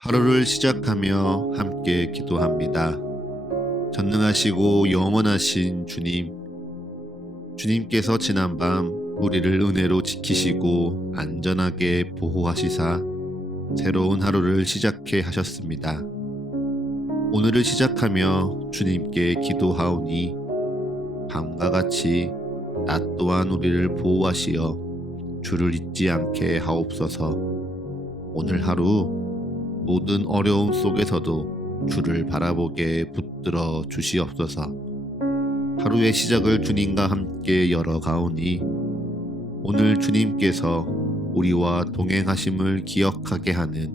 하루를 시작하며 함께 기도합니다. 전능하시고 영원하신 주님, 주님께서 지난밤 우리를 은혜로 지키시고 안전하게 보호하시사 새로운 하루를 시작해 하셨습니다. 오늘을 시작하며 주님께 기도하오니 밤과 같이 낮 또한 우리를 보호하시어 주를 잊지 않게 하옵소서. 오늘 하루 모든 어려움 속에서도 주를 바라보게 붙들어 주시옵소서. 하루의 시작을 주님과 함께 열어가오니 오늘 주님께서 우리와 동행하심을 기억하게 하는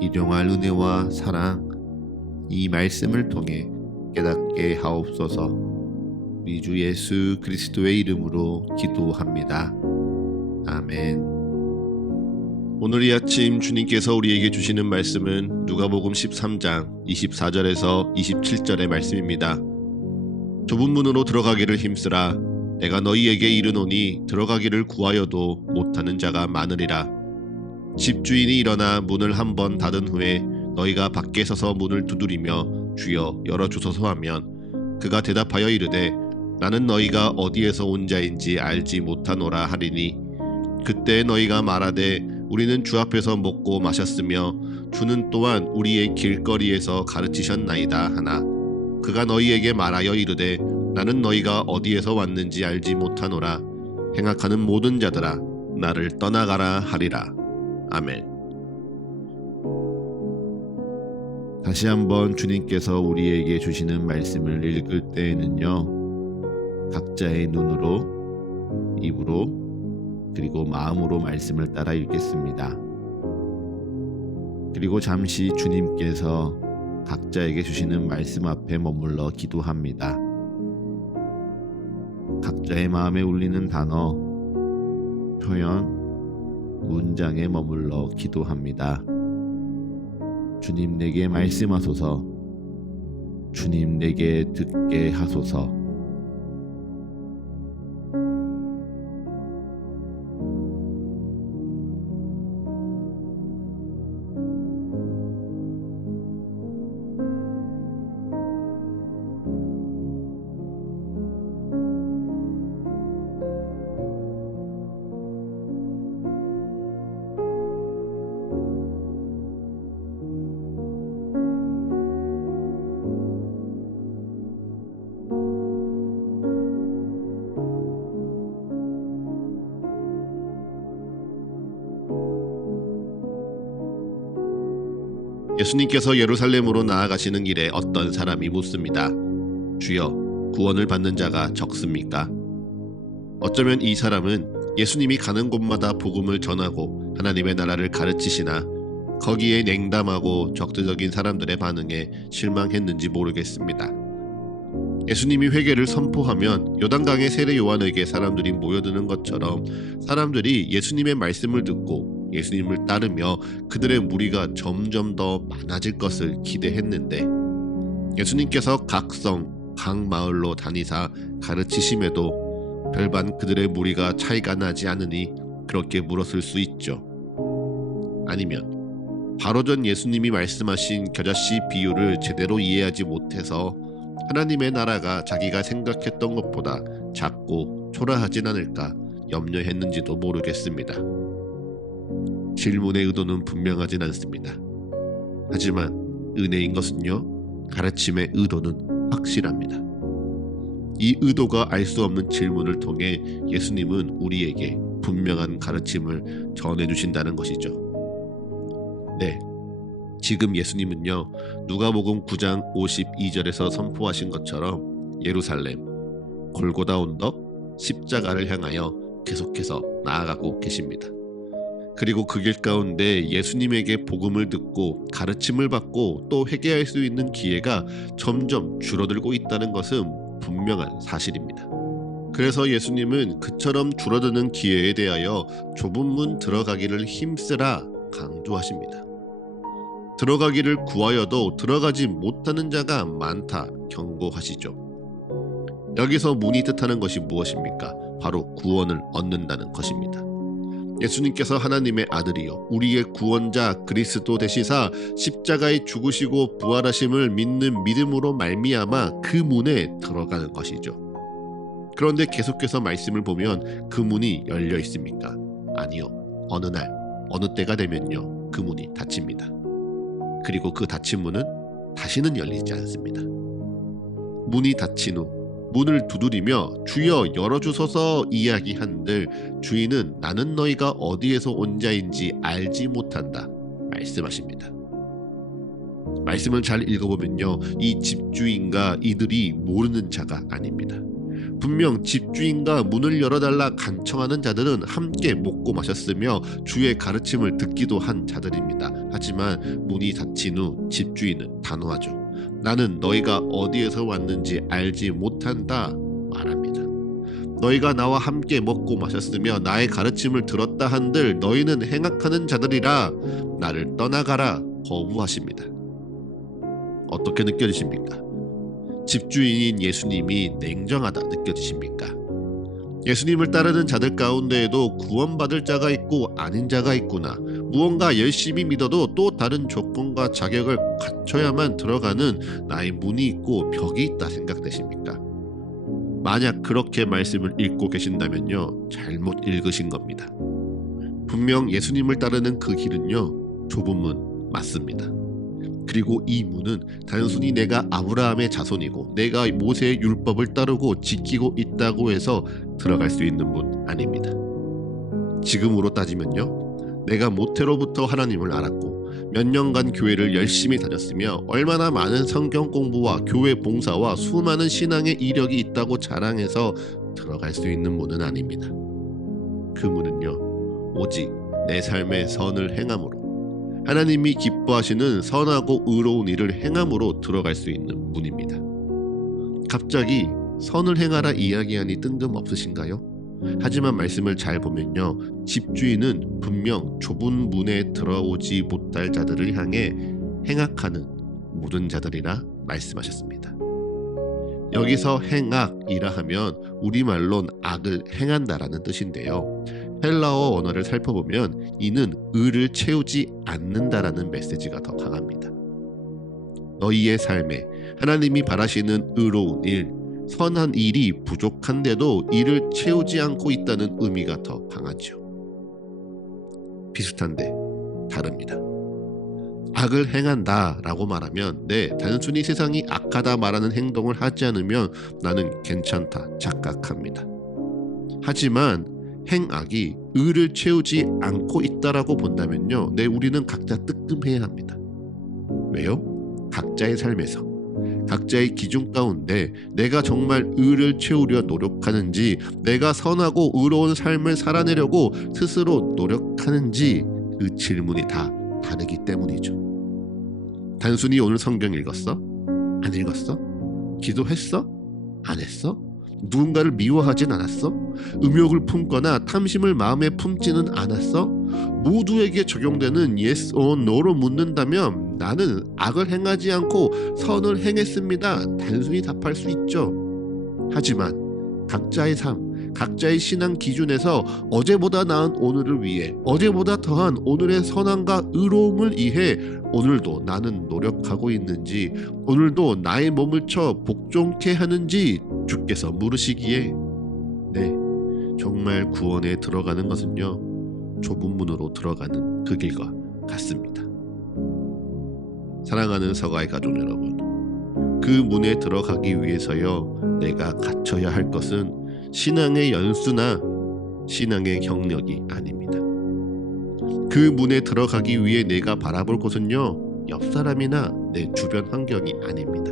일용할 은혜와 사랑, 이 말씀을 통해 깨닫게 하옵소서. 우리 주 예수 그리스도의 이름으로 기도합니다. 아멘. 오늘 이 아침 주님께서 우리에게 주시는 말씀은 누가복음 13장 24절에서 27절의 말씀입니다. 좁은 문으로 들어가기를 힘쓰라. 내가 너희에게 이르노니 들어가기를 구하여도 못하는 자가 많으리라. 집주인이 일어나 문을 한번 닫은 후에 너희가 밖에 서서 문을 두드리며 주여 열어주소서 하면 그가 대답하여 이르되 나는 너희가 어디에서 온 자인지 알지 못하노라 하리니 그때 너희가 말하되 우리는 주 앞에서 먹고 마셨으며 주는 또한 우리의 길거리에서 가르치셨나이다 하나 그가 너희에게 말하여 이르되 나는 너희가 어디에서 왔는지 알지 못하노라. 행악하는 모든 자들아 나를 떠나가라 하리라. 아멘. 다시 한번 주님께서 우리에게 주시는 말씀을 읽을 때에는요, 각자의 눈으로, 입으로, 그리고 마음으로 말씀을 따라 읽겠습니다. 그리고 잠시 주님께서 각자에게 주시는 말씀 앞에 머물러 기도합니다. 각자의 마음에 울리는 단어, 표현, 문장에 머물러 기도합니다. 주님 내게 말씀하소서. 주님 내게 듣게 하소서. 예수님께서 예루살렘으로 나아가시는 길에 어떤 사람이 묻습니다. 주여, 구원을 받는 자가 적습니까? 어쩌면 이 사람은 예수님이 가는 곳마다 복음을 전하고 하나님의 나라를 가르치시나 거기에 냉담하고 적대적인 사람들의 반응에 실망했는지 모르겠습니다. 예수님이 회개를 선포하면 요단강의 세례 요한에게 사람들이 모여드는 것처럼 사람들이 예수님의 말씀을 듣고 예수님을 따르며 그들의 무리가 점점 더 많아질 것을 기대했는데 예수님께서 각 성, 각 마을로 다니사 가르치심에도 별반 그들의 무리가 차이가 나지 않으니 그렇게 물었을 수 있죠. 아니면 바로 전 예수님이 말씀하신 겨자씨 비유를 제대로 이해하지 못해서 하나님의 나라가 자기가 생각했던 것보다 작고 초라하진 않을까 염려했는지도 모르겠습니다. 질문의 의도는 분명하진 않습니다. 하지만 은혜인 것은요, 가르침의 의도는 확실합니다. 이 의도가 알 수 없는 질문을 통해 예수님은 우리에게 분명한 가르침을 전해주신다는 것이죠. 네, 지금 예수님은요, 누가복음 9장 52절에서 선포하신 것처럼 예루살렘, 골고다 언덕, 십자가를 향하여 계속해서 나아가고 계십니다. 그리고 그 길 가운데 예수님에게 복음을 듣고 가르침을 받고 또 회개할 수 있는 기회가 점점 줄어들고 있다는 것은 분명한 사실입니다. 그래서 예수님은 그처럼 줄어드는 기회에 대하여 좁은 문 들어가기를 힘쓰라 강조하십니다. 들어가기를 구하여도 들어가지 못하는 자가 많다 경고하시죠. 여기서 문이 뜻하는 것이 무엇입니까? 바로 구원을 얻는다는 것입니다. 예수님께서 하나님의 아들이요 우리의 구원자 그리스도 되시사 십자가에 죽으시고 부활하심을 믿는 믿음으로 말미암아 그 문에 들어가는 것이죠. 그런데 계속해서 말씀을 보면 그 문이 열려 있습니까? 아니요. 어느 날 어느 때가 되면요 그 문이 닫힙니다. 그리고 그 닫힌 문은 다시는 열리지 않습니다. 문이 닫힌 후 문을 두드리며 주여 열어주소서 이야기한들 주인은 나는 너희가 어디에서 온 자인지 알지 못한다 말씀하십니다. 말씀을 잘 읽어보면요 이 집주인과 이들이 모르는 자가 아닙니다. 분명 집주인과 문을 열어달라 간청하는 자들은 함께 먹고 마셨으며 주의 가르침을 듣기도 한 자들입니다. 하지만 문이 닫힌 후 집주인은 단호하죠. 나는 너희가 어디에서 왔는지 알지 못한다 말합니다. 너희가 나와 함께 먹고 마셨으며 나의 가르침을 들었다 한들 너희는 행악하는 자들이라 나를 떠나가라 거부하십니다. 어떻게 느껴지십니까? 집주인인 예수님이 냉정하다 느껴지십니까? 예수님을 따르는 자들 가운데에도 구원받을 자가 있고 아닌 자가 있구나. 무언가 열심히 믿어도 또 다른 조건과 자격을 갖춰야만 들어가는 나의 문이 있고 벽이 있다 생각되십니까? 만약 그렇게 말씀을 읽고 계신다면요 잘못 읽으신 겁니다. 분명 예수님을 따르는 그 길은요 좁은 문 맞습니다. 그리고 이 문은 단순히 내가 아브라함의 자손이고 내가 모세의 율법을 따르고 지키고 있다고 해서 들어갈 수 있는 문 아닙니다. 지금으로 따지면요 내가 모태로부터 하나님을 알았고 몇 년간 교회를 열심히 다녔으며 얼마나 많은 성경 공부와 교회 봉사와 수많은 신앙의 이력이 있다고 자랑해서 들어갈 수 있는 문은 아닙니다. 그 문은요 오직 내 삶의 선을 행함으로 하나님이 기뻐하시는 선하고 의로운 일을 행함으로 들어갈 수 있는 문입니다. 갑자기 선을 행하라 이야기하니 뜬금없으신가요? 하지만 말씀을 잘 보면요 집주인은 분명 좁은 문에 들어오지 못할 자들을 향해 행악하는 모든 자들이라 말씀하셨습니다. 여기서 행악이라 하면 우리말론 악을 행한다라는 뜻인데요. 헬라어 언어를 살펴보면 이는 의를 채우지 않는다라는 메시지가 더 강합니다. 너희의 삶에 하나님이 바라시는 의로운 일, 선한 일이 부족한데도 이를 채우지 않고 있다는 의미가 더 강하죠. 비슷한데 다릅니다. 악을 행한다 라고 말하면 단순히 세상이 악하다 말하는 행동을 하지 않으면 나는 괜찮다 착각합니다. 하지만 행악이 의를 채우지 않고 있다라고 본다면요 우리는 각자 뜨끔해야 합니다. 왜요? 각자의 삶에서 각자의 기준 가운데 내가 정말 의를 채우려 노력하는지 내가 선하고 의로운 삶을 살아내려고 스스로 노력하는지 그 질문이 다 다르기 때문이죠. 단순히 오늘 성경 읽었어? 안 읽었어? 기도했어? 안 했어? 누군가를 미워하진 않았어? 음욕을 품거나 탐심을 마음에 품지는 않았어? 모두에게 적용되는 yes or no로 묻는다면 나는 악을 행하지 않고 선을 행했습니다. 단순히 답할 수 있죠. 하지만 각자의 삶, 각자의 신앙 기준에서 어제보다 나은 오늘을 위해 어제보다 더한 오늘의 선함과 의로움을 위해 오늘도 나는 노력하고 있는지 오늘도 나의 몸을 쳐 복종케 하는지 주께서 물으시기에 정말 구원에 들어가는 것은요 좁은 문으로 들어가는 그 길과 같습니다. 사랑하는 서가의 가족 여러분, 그 문에 들어가기 위해서요 내가 갖춰야 할 것은 신앙의 연수나 신앙의 경력이 아닙니다. 그 문에 들어가기 위해 내가 바라볼 곳은요 옆 사람이나 내 주변 환경이 아닙니다.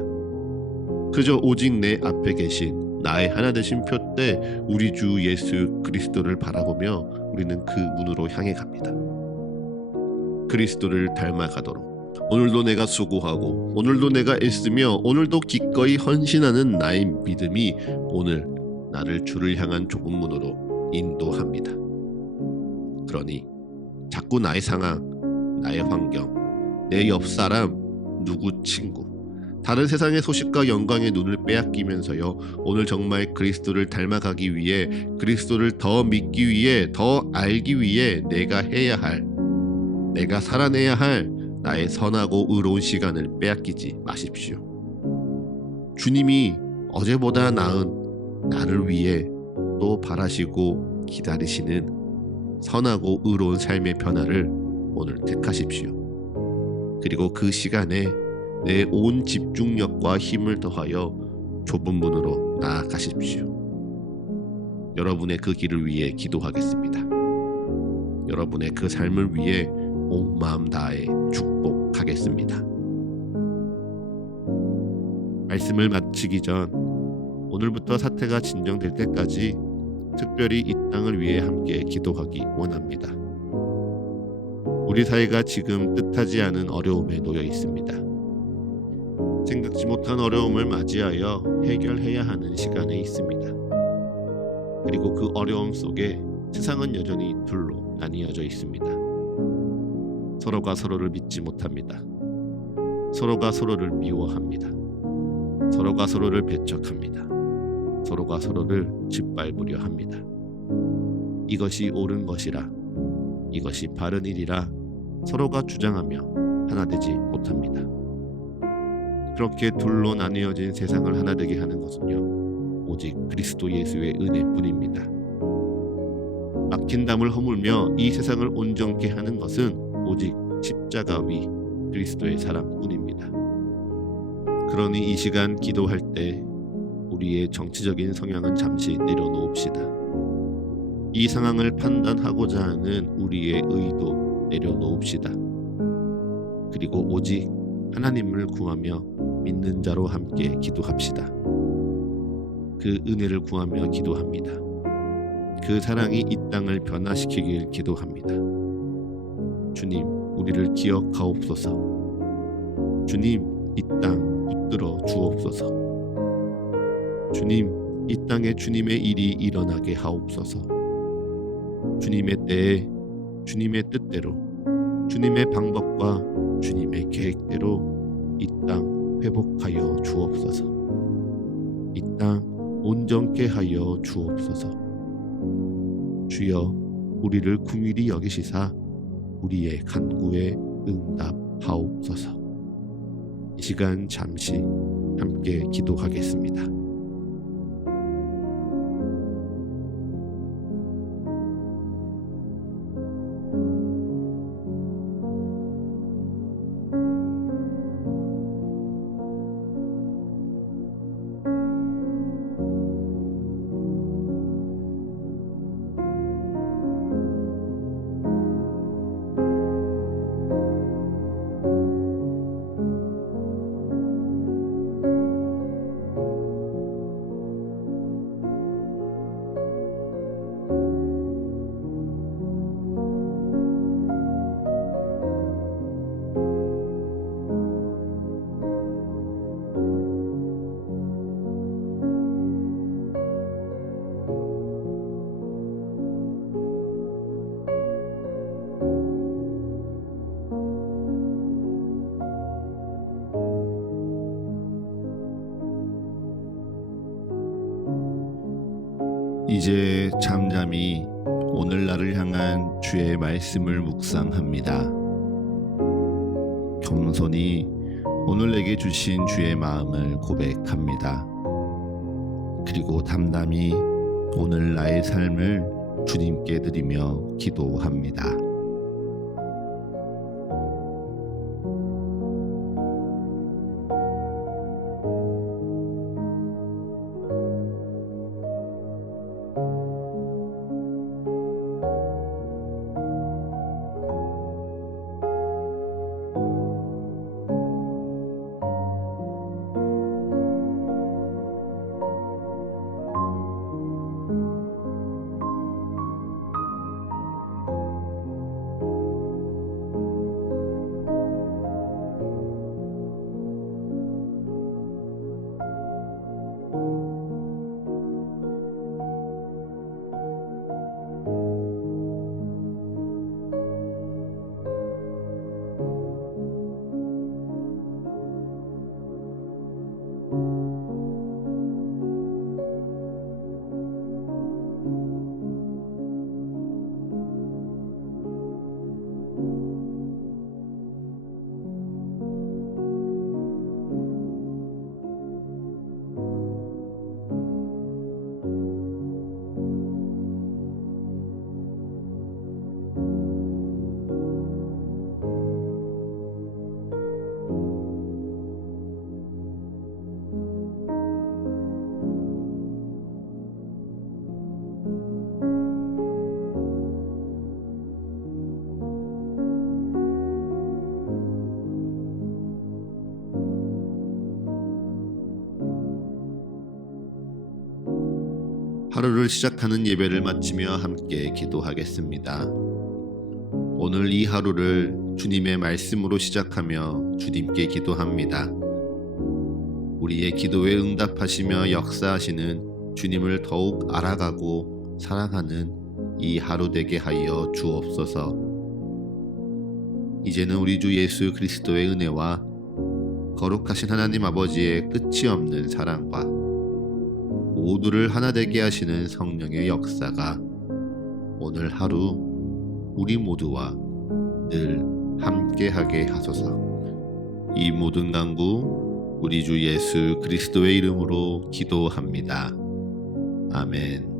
그저 오직 내 앞에 계신 나의 하나 되신 표대 우리 주 예수 그리스도를 바라보며 우리는 그 문으로 향해 갑니다. 그리스도를 닮아가도록 오늘도 내가 수고하고 오늘도 내가 애쓰며 오늘도 기꺼이 헌신하는 나의 믿음이 오늘 나를 주를 향한 좁은 문으로 인도합니다. 그러니 자꾸 나의 상황, 나의 환경, 내 옆사람, 누구 친구, 다른 세상의 소식과 영광의 눈을 빼앗기면서요. 오늘 정말 그리스도를 닮아가기 위해, 그리스도를 더 믿기 위해, 더 알기 위해 내가 해야 할, 내가 살아내야 할 나의 선하고 의로운 시간을 빼앗기지 마십시오. 주님이 어제보다 나은 나를 위해 또 바라시고 기다리시는 선하고 의로운 삶의 변화를 오늘 택하십시오. 그리고 그 시간에 내 온 집중력과 힘을 더하여 좁은 문으로 나아가십시오. 여러분의 그 길을 위해 기도하겠습니다. 여러분의 그 삶을 위해 온 마음 다해 축복하겠습니다. 말씀을 마치기 전 오늘부터 사태가 진정될 때까지 특별히 이 땅을 위해 함께 기도하기 원합니다. 우리 사회가 지금 뜻하지 않은 어려움에 놓여 있습니다. 생각지 못한 어려움을 맞이하여 해결해야 하는 시간에 있습니다. 그리고 그 어려움 속에 세상은 여전히 둘로 나뉘어져 있습니다. 서로가 서로를 믿지 못합니다. 서로가 서로를 미워합니다. 서로가 서로를 배척합니다. 서로가 서로를 짓밟으려 합니다. 이것이 옳은 것이라, 이것이 바른 일이라 서로가 주장하며 하나 되지 못합니다. 그렇게 둘로 나뉘어진 세상을 하나 되게 하는 것은요, 오직 그리스도 예수의 은혜뿐입니다. 막힌 담을 허물며 이 세상을 온전케 하는 것은 오직 십자가 위 그리스도의 사랑뿐입니다. 그러니 이 시간 기도할 때 우리의 정치적인 성향은 잠시 내려놓읍시다. 이 상황을 판단하고자 하는 우리의 의도 내려놓읍시다. 그리고 오직 하나님을 구하며 믿는 자로 함께 기도합시다. 그 은혜를 구하며 기도합니다. 그 사랑이 이 땅을 변화시키길 기도합니다. 주님, 우리를 기억하옵소서. 주님, 이 땅 붙들어 주옵소서. 주님, 이 땅에 주님의 일이 일어나게 하옵소서. 주님의 때에 주님의 뜻대로, 주님의 방법과 주님의 계획대로 이 땅 회복하여 주옵소서. 이 땅 온전케 하여 주옵소서. 주여, 우리를 긍휼히 여기시사 우리의 간구에 응답하옵소서. 이 시간 잠시 함께 기도하겠습니다. 이제 잠잠히 오늘날을 향한 주의 말씀을 묵상합니다. 겸손히 오늘 내게 주신 주의 마음을 고백합니다. 그리고 담담히 오늘 나의 삶을 주님께 드리며 기도합니다. 하루를 시작하는 예배를 마치며 함께 기도하겠습니다. 오늘 이 하루를 주님의 말씀으로 시작하며 주님께 기도합니다. 우리의 기도에 응답하시며 역사하시는 주님을 더욱 알아가고 사랑하는 이 하루 되게 하여 주옵소서. 이제는 우리 주 예수 그리스도의 은혜와 거룩하신 하나님 아버지의 끝이 없는 사랑과 모두를 하나 되게 하시는 성령의 역사가 오늘 하루 우리 모두와 늘 함께하게 하소서. 이 모든 간구 우리 주 예수 그리스도의 이름으로 기도합니다. 아멘.